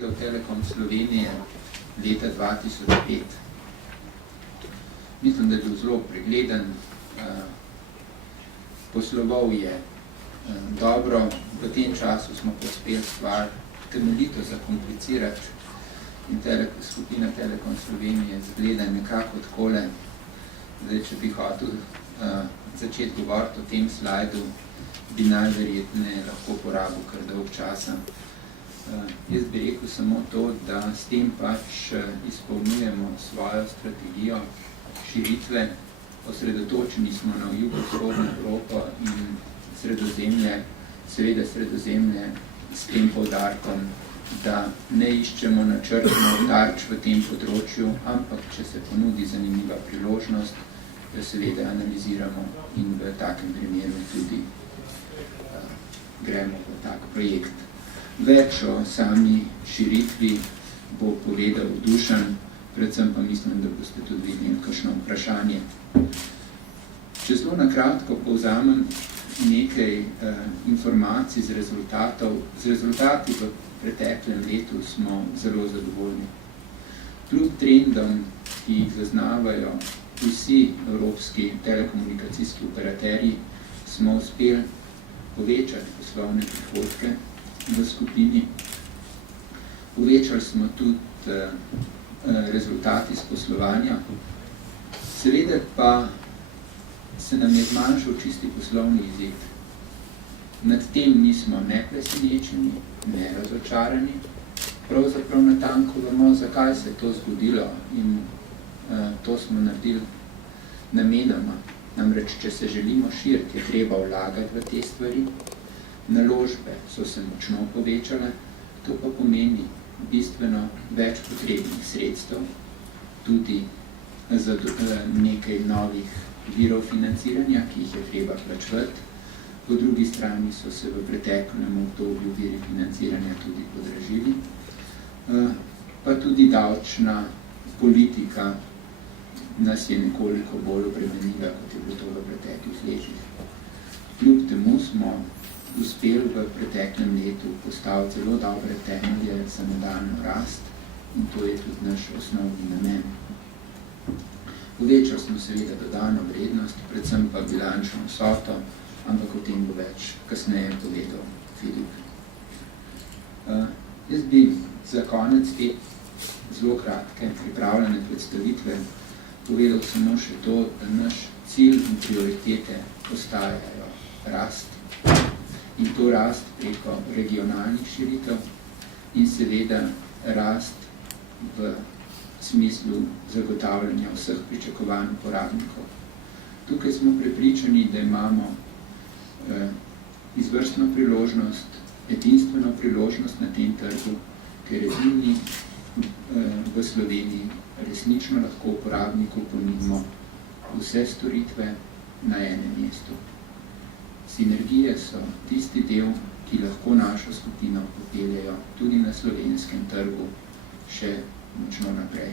povedal Telekom Slovenije leta 2005. Mislim, da je bil zelo pregleden, posloval je dobro, v tem času smo pa uspeli stvar temeljito zakomplicirati in skupina Telekom Slovenije zgleda nekako takole. Zdaj, če bi hotel začeti govoriti o tem slajdu, bi najverjetneje lahko porabil kar dolg časa. Jaz bi rekel samo to, da s tem pač izpolnjujemo svojo strategijo širitve. Osredotočeni smo na jugovzhodno Evropo in Sredozemlje, seveda Sredozemlje s tem poudarkom, da ne iščemo načrtno tarč v tem področju, ampak če se ponudi zanimiva priložnost, jo seveda analiziramo in v takem primeru tudi gremo v tak projekt. Več o sami širitvi bo povedal Dušan, predvsem pa mislim, da boste tudi videli kakšno vprašanje. Če zelo nakratko povzamem nekaj informacij z rezultatov. Z rezultati v preteklem letu smo zelo zadovoljni. Kljub trendom, ki jih zaznavajo vsi evropski telekomunikacijski operaterji, smo uspeli povečati poslovne prihodke v skupini. Povečali smo tudi rezultati iz poslovanja. Seveda pa se nam je zmanjšal čisti poslovni izid. Nad tem nismo ne presenečeni, ne razočarani. Pravzaprav natanko vemo, zakaj se je to zgodilo in to smo naredili namenoma. Namreč, če se želimo širiti, je treba vlagati v te stvari. Naložbe so se močno povečale, to pa pomeni bistveno več potrebnih sredstev, tudi za nekaj novih virov financiranja, ki jih je treba plačevati. Po drugi strani so se v preteklem obdobju viri financiranja tudi podražili, pa tudi davčna politika nas je nekoliko bolj obremenila, kot je bilo to v preteklih letih. Kljub temu smo uspeli v preteklem letu postaviti zelo dobre temelje za nadaljnjo rast in to je tudi naš osnovni namen. Povečali smo seveda dodano vrednost, predvsem pa bilančno vsoto, ampak o tem bo več kasneje povedal Filip. Jaz bi za konec te zelo kratke pripravljene predstavitve povedal samo še to, da naš cilj in prioritete ostajajo rast in to rast preko regionalnih širitev in seveda rast v smislu zagotavljanja vseh pričakovanj uporabnikov. Tukaj smo prepričani, da imamo izvrstno priložnost, edinstveno priložnost na tem trgu, ker edini v Sloveniji resnično lahko uporabniku ponudimo vse storitve na enem mestu. Sinergije so tisti del, ki lahko našo skupino popeljejo tudi na slovenskem trgu še močno naprej.